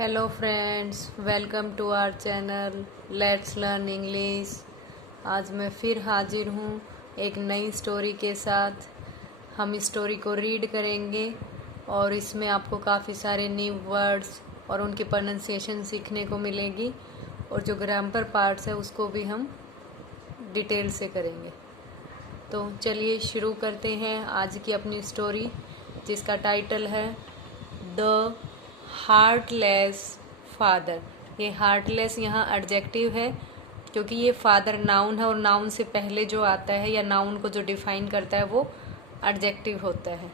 Hello friends, welcome to our channel let's learn English. आज मैं फिर हाजिर हूँ एक नई स्टोरी के साथ। हम इस स्टोरी को रीड करेंगे और इसमें आपको काफ़ी सारे न्यू वर्ड्स और उनकी प्रोनाउंसिएशन सीखने को मिलेगी, और जो ग्रामर पार्ट्स है उसको भी हम डिटेल से करेंगे। तो चलिए शुरू करते हैं आज की अपनी स्टोरी, जिसका टाइटल है द हार्टलेस फादर। ये हार्टलेस यहाँ एडजेक्टिव है, क्योंकि ये फादर नाउन है और नाउन से पहले जो आता है या नाउन को जो डिफाइन करता है वो एडजेक्टिव होता है।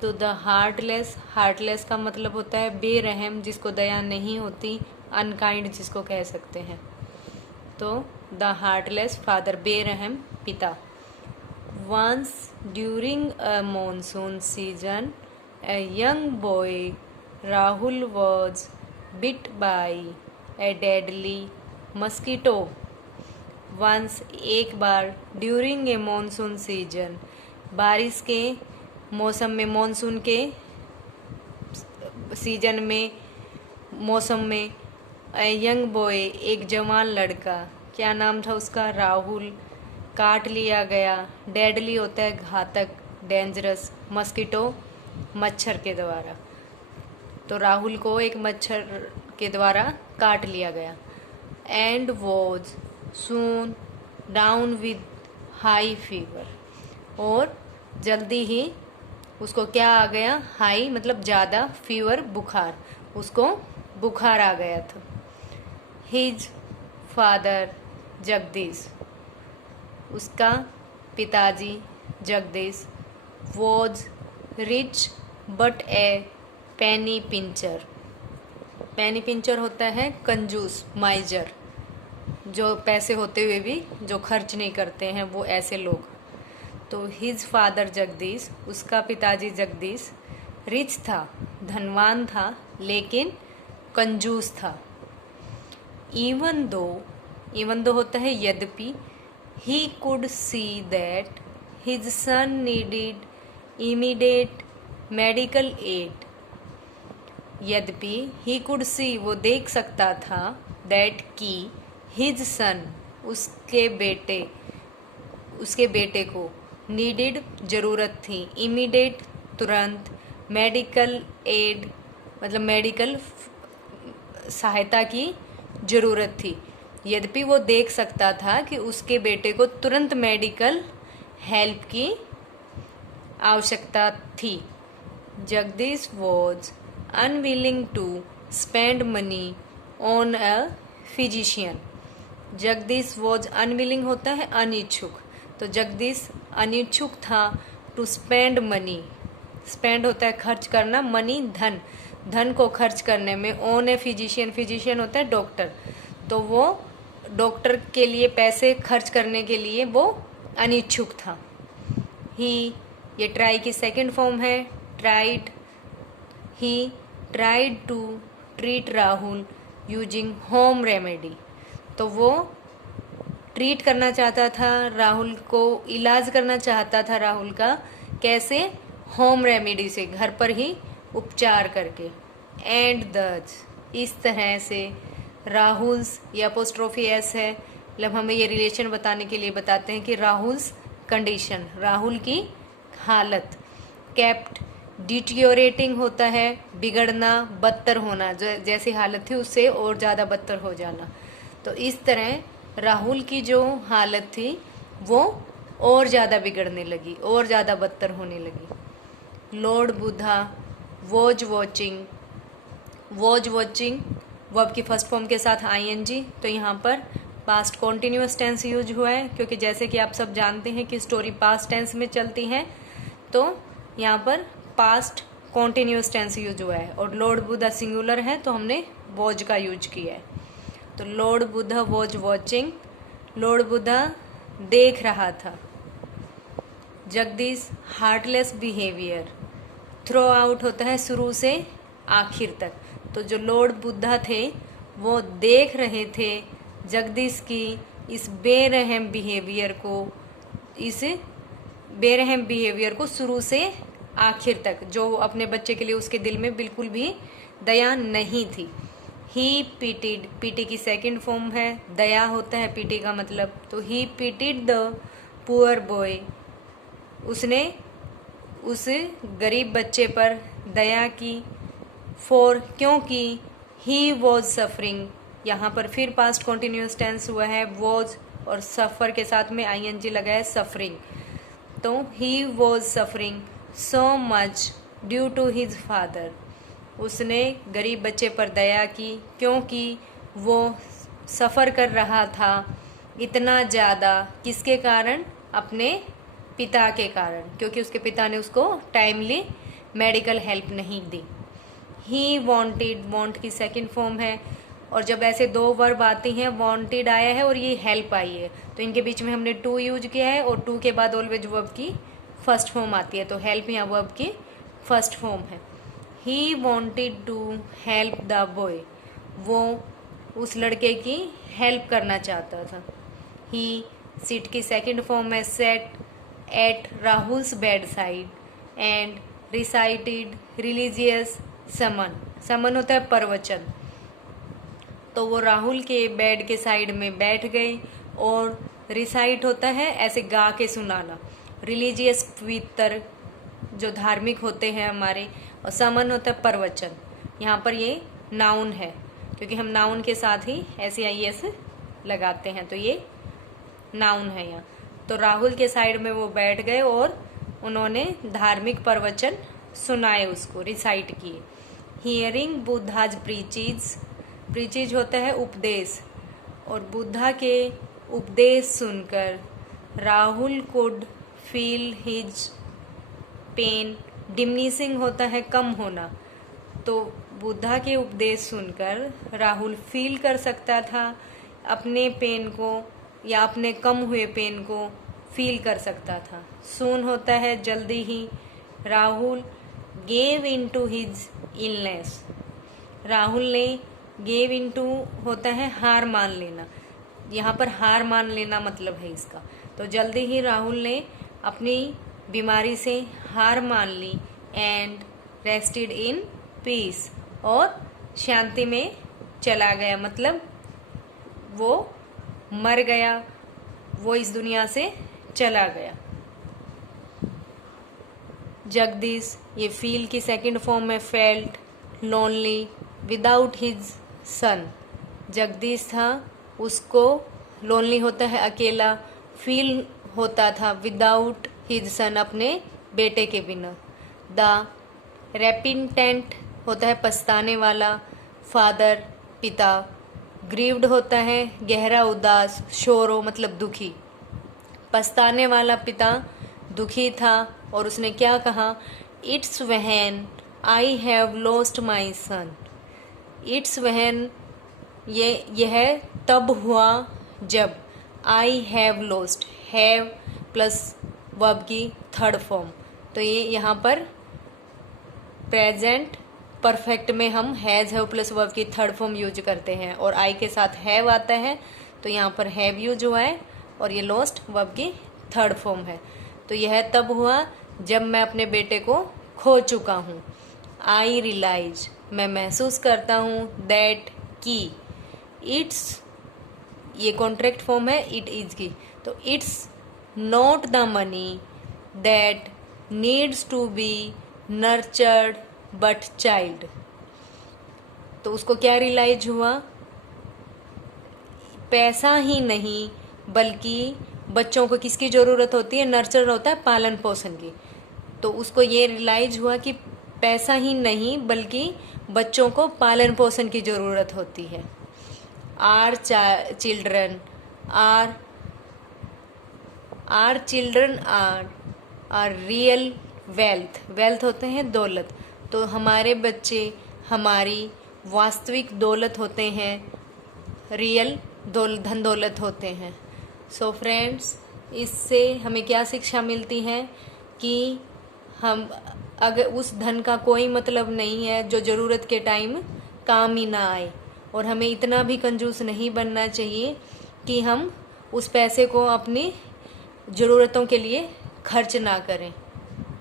तो द हार्टलेस, हार्टलेस का मतलब होता है बेरहम, जिसको दया नहीं होती, अनकाइंड जिसको कह सकते हैं। तो द हार्टलेस फादर, बेरहम पिता। Once during a monsoon season, a young boy Rahul was bit by a deadly mosquito. Once, एक बार, during a monsoon season, बारिश के मौसम में, मॉनसून के सीजन में, मौसम में, a young boy, एक जवान लड़का, क्या नाम था उसका? राहुल, काट लिया गया। डेडली होता है घातक, डेंजरस। मस्कीटो, मच्छर के द्वारा। तो राहुल को एक मच्छर के द्वारा काट लिया गया। And was soon down with high fever, और जल्दी ही उसको क्या आ गया? हाई मतलब ज़्यादा, फीवर बुखार, उसको बुखार आ गया था। हिज फादर जगदीश, उसका पिताजी Jagdish, was rich but a penny pincher. Penny pincher होता है कंजूस, माइजर, जो पैसे होते हुए भी जो खर्च नहीं करते हैं, वो ऐसे लोग। तो हिज फादर जगदीश, उसका पिताजी जगदीश, रिच था, धनवान था, लेकिन कंजूस था। इवन दो होता है यद्यपि, he could see that his son needed immediate medical aid। यद्यपि he could see, वो देख सकता था, that कि his son, उसके बेटे को, needed जरूरत थी, immediate तुरंत, medical aid मतलब मेडिकल सहायता की जरूरत थी। यद्यपि वो देख सकता था कि उसके बेटे को तुरंत मेडिकल हेल्प की आवश्यकता थी। Jagdish was unwilling to spend money on a physician. Jagdish was unwilling होता है अनिच्छुक, तो जगदीश अनिच्छुक था टू स्पेंड मनी। स्पेंड होता है खर्च करना, मनी धन, धन को खर्च करने में, ऑन ए फिजिशियन, फिजिशियन होता है डॉक्टर, तो वो डॉक्टर के लिए पैसे खर्च करने के लिए वो अनिच्छुक था। ही, ये ट्राई की सेकंड फॉर्म है, tried. He tried to treat Rahul using home remedy, तो वो ट्रीट करना चाहता था राहुल को, इलाज करना चाहता था राहुल का, कैसे? होम रेमेडी से, घर पर ही उपचार करके। एंड दज, इस तरह से, राहुल्स, ये अपोस्ट्रोफी एस है, मतलब हमें ये रिलेशन बताने के लिए बताते हैं कि राहुल्स कंडीशन, राहुल की हालत, केप्ट डिटियोरेटिंग होता है बिगड़ना, बदतर होना, जो जैसी हालत थी उससे और ज़्यादा बदतर हो जाना। तो इस तरह राहुल की जो हालत थी वो और ज़्यादा बिगड़ने लगी, और ज़्यादा बदतर होने लगी। Lord Buddha was watching, was watching verb की फर्स्ट फॉर्म के साथ आईएनजी, तो यहाँ पर पास्ट कॉन्टिन्यूअस टेंस यूज हुआ है, क्योंकि जैसे कि आप सब जानते हैं कि स्टोरी पास्ट टेंस में चलती है, तो यहाँ पर पास्ट कॉन्टिन्यूअस टेंस यूज हुआ है। और लॉर्ड बुद्धा सिंगुलर है, तो हमने वॉज का यूज किया है। तो lord Buddha was watching, lord Buddha देख रहा था। Jagdish heartless behaviour, throw out होता है शुरू से आखिर तक, तो जो लॉर्ड बुद्धा थे वो देख रहे थे जगदीश की इस बेरहम बिहेवियर को शुरू से आखिर तक, जो अपने बच्चे के लिए उसके दिल में बिल्कुल भी दया नहीं थी। ही पीटिड, पीटी की सेकंड फॉर्म है, दया होता है पीटी का मतलब, तो ही पीटिड द पुअर बॉय, उसने उस गरीब बच्चे पर दया की। फॉर, क्योंकि ही वॉज सफरिंग, यहाँ पर फिर पास्ट कॉन्टिन्यूस टेंस हुआ है, वॉज और सफ़र के साथ में आईएनजी लगा है, सफरिंग। तो he was suffering so much due to his father, उसने गरीब बच्चे पर दया की क्योंकि वो सफ़र कर रहा था इतना ज़्यादा, किसके कारण, अपने पिता के कारण, क्योंकि उसके पिता ने उसको टाइमली मेडिकल हेल्प नहीं दी। ही वॉन्टेड, वॉन्ट की सेकंड फॉर्म है, और जब ऐसे दो वर्ब आती हैं, वॉन्टेड आया है और ये हेल्प आई है, तो इनके बीच में हमने टू यूज किया है, और टू के बाद ऑलवेज वर्ब की फर्स्ट फॉर्म आती है, तो हेल्प यहाँ वर्ब की फर्स्ट फॉर्म है। He wanted to help the boy, वो उस लड़के की हेल्प करना चाहता था। ही, सिट की सेकंड फॉर्म है, sat at Rahul's bedside and recited religious sermon, sermon होता है प्रवचन, तो वो राहुल के बेड के साइड में बैठ गए, और रिसाइट होता है ऐसे गा के सुनाना, रिलीजियस पवित्र जो धार्मिक होते हैं हमारे, और समन होता है प्रवचन। यहाँ पर ये नाउन है, क्योंकि हम नाउन के साथ ही SEIS लगाते हैं, तो ये नाउन है यहाँ। तो राहुल के साइड में वो बैठ गए और उन्होंने धार्मिक प्रवचन सुनाए, उसको रिसाइट किए। हियरिंग बुद्धाज प्रीचीज, प्रीचीज होता है उपदेश, और बुद्धा के उपदेश सुनकर Rahul could feel his pain, diminishing होता है कम होना, तो बुद्धा के उपदेश सुनकर राहुल फील कर सकता था अपने पेन को, या अपने कम हुए पेन को फील कर सकता था। सून होता है जल्दी ही। Rahul gave into his illness, Rahul ने, गेव इनटू होता है हार मान लेना, यहाँ पर हार मान लेना मतलब है इसका, तो जल्दी ही राहुल ने अपनी बीमारी से हार मान ली, एंड रेस्टेड इन पीस, और शांति में चला गया, मतलब वो मर गया, वो इस दुनिया से चला गया। जगदीश, ये फील की सेकंड फॉर्म में, felt lonely without his son, Jagdish था, उसको लोनली होता है अकेला, फील होता था विदाउट हिज सन, अपने बेटे के बिना। द रेपिटेंट होता है पछताने वाला, फादर पिता, ग्रीव्ड होता है गहरा उदास, शोरो मतलब दुखी, पछताने वाला पिता दुखी था, और उसने क्या कहा, it's when I have lost my son, it's when, यह तब हुआ जब, I have lost, have plus verb की थर्ड फॉर्म, तो ये यहाँ पर प्रेजेंट परफेक्ट में हम हैज हैव प्लस वर्ब की थर्ड फॉर्म यूज करते हैं, और आई के साथ हैव आता है, तो यहाँ पर हैव यूज हुआ है, और ये लॉस्ट वर्ब की थर्ड फॉर्म है। तो यह तब हुआ जब मैं अपने बेटे को खो चुका हूँ। आई रियलाइज, मैं महसूस करता हूँ, दैट की, इट्स, ये कॉन्ट्रैक्ट फॉर्म है इट इज की, तो it's not the money that needs to be nurtured but child, तो उसको क्या रियलाइज हुआ, पैसा ही नहीं बल्कि बच्चों को किसकी ज़रूरत होती है, नर्चर होता है पालन पोषण की, तो उसको ये रियलाइज हुआ कि पैसा ही नहीं बल्कि बच्चों को पालन पोषण की ज़रूरत होती है। Our children are real wealth, wealth होते हैं दौलत, तो हमारे बच्चे हमारी वास्तविक दौलत होते हैं, रियल धन दौलत होते हैं। सो फ्रेंड्स, इससे हमें क्या शिक्षा मिलती है कि हम, अगर उस धन का कोई मतलब नहीं है जो ज़रूरत के टाइम काम ही ना आए, और हमें इतना भी कंजूस नहीं बनना चाहिए कि हम उस पैसे को अपनी ज़रूरतों के लिए खर्च ना करें।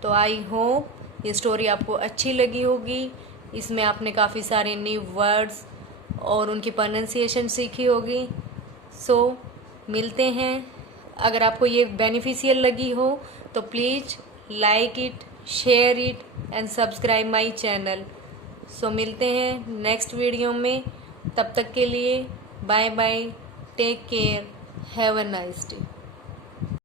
तो आई होप ये स्टोरी आपको अच्छी लगी होगी। इसमें आपने काफ़ी सारे न्यू वर्ड्स और उनकी प्रोनाउंसिएशन सीखी होगी। सो मिलते हैं। अगर आपको ये बेनिफिशियल लगी हो तो please like it, share it and subscribe my channel. So मिलते हैं नेक्स्ट वीडियो में। तब तक के लिए bye bye, take care, have a nice day.